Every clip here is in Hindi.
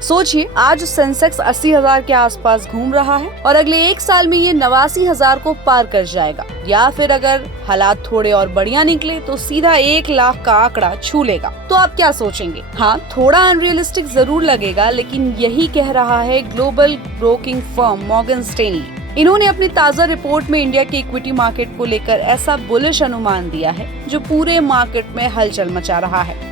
सोचिए, आज सेंसेक्स 80,000 के आसपास घूम रहा है और अगले एक साल में ये 89,000 को पार कर जाएगा, या फिर अगर हालात थोड़े और बढ़िया निकले तो सीधा 1 लाख का आंकड़ा छू लेगा। तो आप क्या सोचेंगे? हाँ, थोड़ा अनरियलिस्टिक जरूर लगेगा, लेकिन यही कह रहा है global broking firm Morgan Stanley. इन्होंने अपनी ताज़ा रिपोर्ट में इंडिया के इक्विटी मार्केट को लेकर ऐसा बुलिश अनुमान दिया है जो पूरे मार्केट में हलचल मचा रहा है।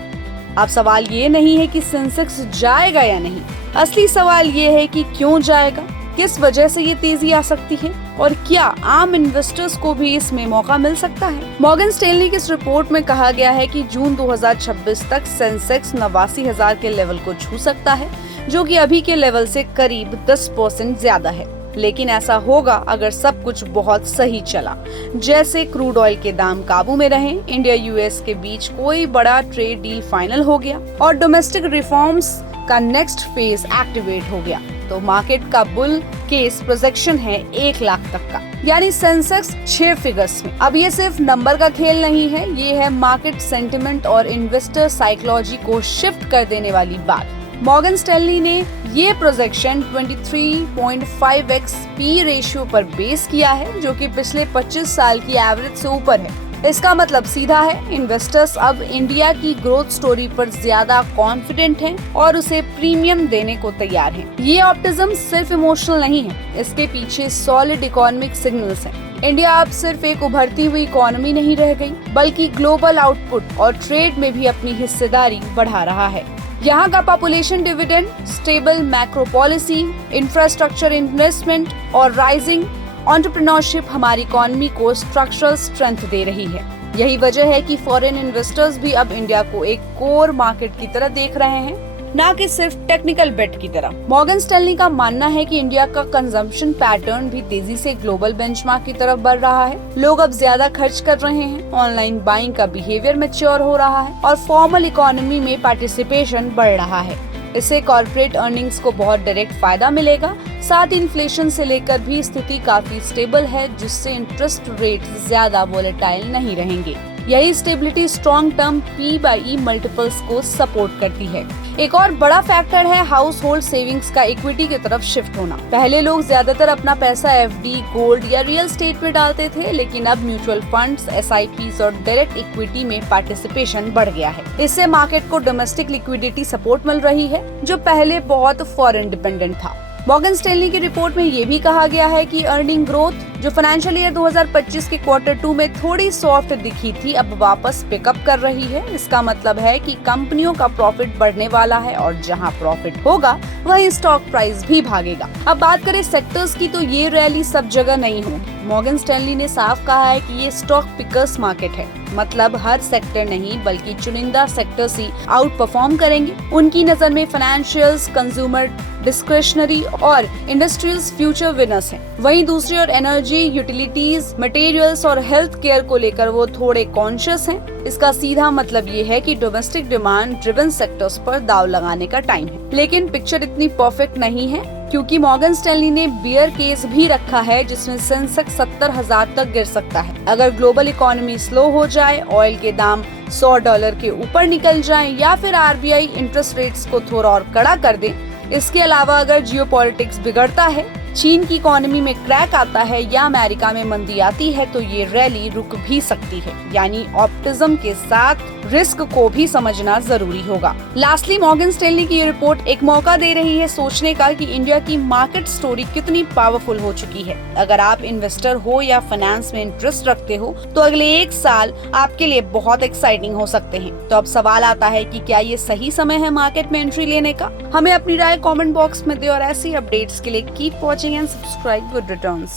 अब सवाल ये नहीं है कि सेंसेक्स जाएगा या नहीं, असली सवाल ये है कि क्यों जाएगा, किस वजह से ये तेजी आ सकती है और क्या आम इन्वेस्टर्स को भी इसमें मौका मिल सकता है। मॉर्गन स्टैनली की इस रिपोर्ट में कहा गया है कि जून 2026 तक सेंसेक्स 89,000 के लेवल को छू सकता है, जो कि अभी के लेवल से करीब 10% ज्यादा है। लेकिन ऐसा होगा अगर सब कुछ बहुत सही चला, जैसे क्रूड ऑयल के दाम काबू में रहे, इंडिया यूएस के बीच कोई बड़ा ट्रेड डील फाइनल हो गया और डोमेस्टिक रिफॉर्म्स का नेक्स्ट फेज एक्टिवेट हो गया, तो मार्केट का बुल केस प्रोजेक्शन है 1 लाख तक का, यानी सेंसेक्स 6 फिगर्स में। अब ये सिर्फ नंबर का खेल नहीं है, ये है मार्केट सेंटिमेंट और इन्वेस्टर साइकोलॉजी को शिफ्ट कर देने वाली बात। मॉर्गन स्टैनली ने ये प्रोजेक्शन 23.5x पी रेशियो पर बेस किया है, जो कि पिछले 25 साल की एवरेज से ऊपर है। इसका मतलब सीधा है, इन्वेस्टर्स अब इंडिया की ग्रोथ स्टोरी पर ज्यादा कॉन्फिडेंट हैं और उसे प्रीमियम देने को तैयार हैं। ये ऑप्टिज्म सिर्फ इमोशनल नहीं है, इसके पीछे सॉलिड इकोनॉमिक सिग्नल्स हैं। इंडिया अब सिर्फ एक उभरती हुई इकोनॉमी नहीं रह गई, बल्कि ग्लोबल आउटपुट और ट्रेड में भी अपनी हिस्सेदारी बढ़ा रहा है। यहाँ का population dividend, stable macro policy, infrastructure investment और राइजिंग एंटरप्रेन्योरशिप हमारी इकोनॉमी को स्ट्रक्चरल स्ट्रेंथ दे रही है। यही वजह है कि फॉरेन इन्वेस्टर्स भी अब इंडिया को एक कोर मार्केट की तरह देख रहे हैं, ना कि सिर्फ टेक्निकल बेट की तरह। मॉर्गन स्टैनली का मानना है कि इंडिया का कंजम्पशन पैटर्न भी तेजी से ग्लोबल बेंचमार्क की तरफ बढ़ रहा है। लोग अब ज्यादा खर्च कर रहे हैं, ऑनलाइन बाइंग का बिहेवियर मैच्योर हो रहा है और फॉर्मल इकोनॉमी में पार्टिसिपेशन बढ़ रहा है। इससे कॉर्पोरेट अर्निंग्स को बहुत डायरेक्ट फायदा मिलेगा। साथ इन्फ्लेशन से लेकर भी स्थिति काफी स्टेबल है, जिससे इंटरेस्ट रेट ज्यादा वोलेटाइल नहीं रहेंगे। यही stability strong term P/E multiples को सपोर्ट करती है। एक और बड़ा फैक्टर है हाउस होल्ड सेविंग्स का इक्विटी की तरफ शिफ्ट होना। पहले लोग ज्यादातर अपना पैसा FD, गोल्ड या रियल एस्टेट में डालते थे, लेकिन अब म्यूचुअल फंड्स, SIPs और डायरेक्ट इक्विटी में पार्टिसिपेशन बढ़ गया है। इससे मार्केट को डोमेस्टिक लिक्विडिटी सपोर्ट मिल रही है, जो पहले बहुत फॉरेन डिपेंडेंट था। मॉर्गन स्टैनली की रिपोर्ट में ये भी कहा गया है कि अर्निंग ग्रोथ, जो फाइनेंशियल ईयर 2025 के Q2 में थोड़ी सॉफ्ट दिखी थी, अब वापस पिकअप कर रही है। इसका मतलब है कि कंपनियों का प्रॉफिट बढ़ने वाला है और जहां प्रॉफिट होगा वहीं स्टॉक प्राइस भी भागेगा। अब बात करें सेक्टर्स की, तो ये रैली सब जगह नहीं होगी। मॉर्गन स्टैनली ने साफ कहा है कि ये स्टॉक पिकर्स मार्केट है, मतलब हर सेक्टर नहीं बल्कि चुनिंदा सेक्टर्स ही आउट परफॉर्म करेंगे। उनकी नजर में फाइनेंशियल्स, कंज्यूमर, डिस्क्रिशनरी और इंडस्ट्रियल्स फ्यूचर विनर्स हैं। वहीं दूसरी ओर एनर्जी, यूटिलिटीज, मटेरियल्स और हेल्थ केयर को लेकर वो थोड़े कॉन्शियस हैं। इसका सीधा मतलब ये है कि डोमेस्टिक डिमांड ड्रिवन सेक्टर्स पर दाव लगाने का टाइम है। लेकिन पिक्चर इतनी परफेक्ट नहीं है, क्योंकि मॉर्गन स्टैनली ने बियर केस भी रखा है, जिसमें सेंसेक्स 70,000 तक गिर सकता है। अगर ग्लोबल इकोनॉमी स्लो हो जाए, ऑयल के दाम $100 के ऊपर निकल जाएं, या फिर RBI इंटरेस्ट रेट्स को थोड़ा और कड़ा कर दे। इसके अलावा अगर जियोपॉलिटिक्स बिगड़ता है, चीन की इकोनॉमी में क्रैक आता है या अमेरिका में मंदी आती है, तो ये रैली रुक भी सकती है। यानी ऑप्टिज्म के साथ रिस्क को भी समझना जरूरी होगा। लास्टली, मॉर्गन स्टैनली की ये रिपोर्ट एक मौका दे रही है सोचने का कि इंडिया की मार्केट स्टोरी कितनी पावरफुल हो चुकी है। अगर आप इन्वेस्टर हो या फाइनेंस में इंटरेस्ट रखते हो, तो अगले एक साल आपके लिए बहुत एक्साइटिंग हो सकते हैं। तो अब सवाल आता है कि क्या ये सही समय है मार्केट में एंट्री लेने का? हमें अपनी राय कमेंट बॉक्स में दे और ऐसी अपडेट्स के लिए keep watching and subscribe for returns.